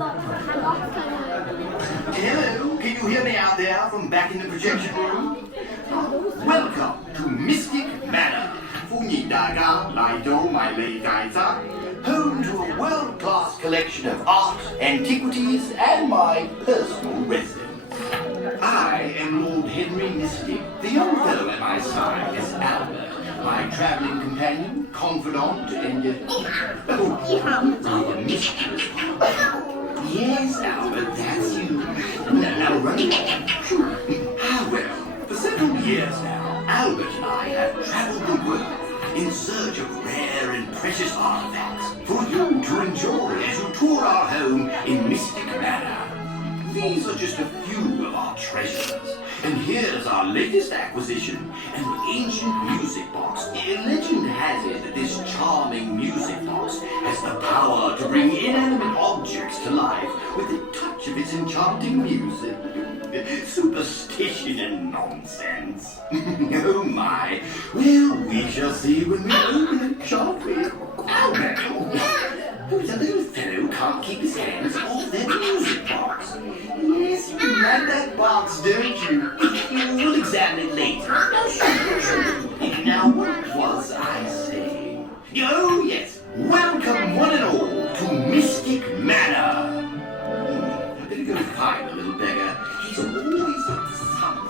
Hello, can you hear me out there from back in the projection room? Welcome to Mystic Manor. Home to a world-class collection of art, antiquities, and my personal residence. I am Lord Henry Mystic. The young fellow at my side is Albert, my traveling companion, confidant, and mistress. Yes, Albert, that's you. Now run along. Ah, well, for several years now, Albert and I have traveled the world in search of rare and precious artifacts for you to enjoy as you tour our home in Mystic Manor. These are just a few of our treasures. And here's our latest acquisition, an ancient music box. Legend has it that this charming music box has the power to bring inanimate objects to life with the touch of its enchanting music. Superstition and nonsense. Oh my. Well, we shall see when we open it, shan't we? Albert! Who's a little fellow who can't keep his hands off that music box. Yes, you like that box, don't you? We'll examine it later. Now, what was I saying? Oh, yes. Welcome, one and all, to Mystic Manor. I better go find the little beggar. He's always up to something.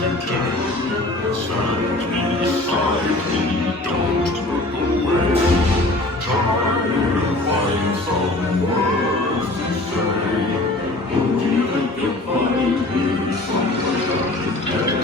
today. Stand beside me, don't look away. Try to find some words to say. Don't you think you'll find me somewhere today?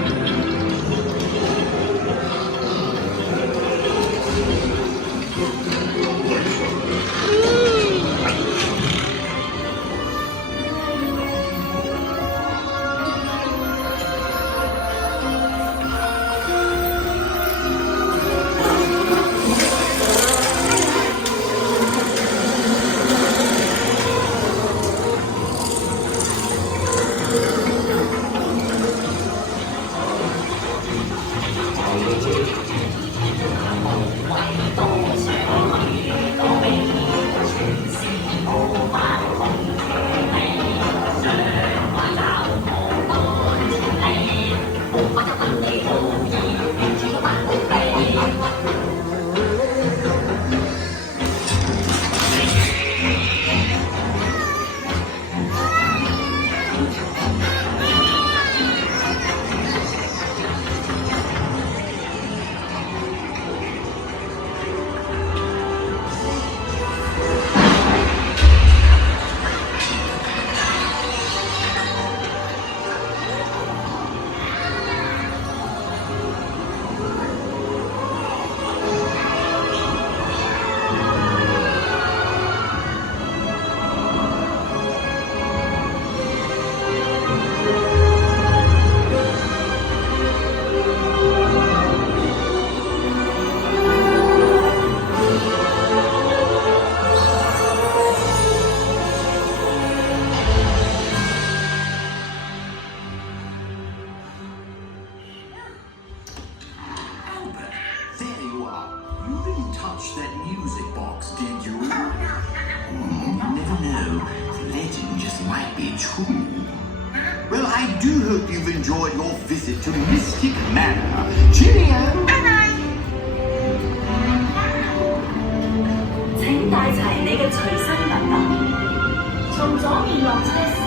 That music box, did you? You never know. The legend just might be true. Well, I do hope you've enjoyed your visit to Mystic Manor. Cheerio! 請帶齊你嘅隨身物品，從左面落車。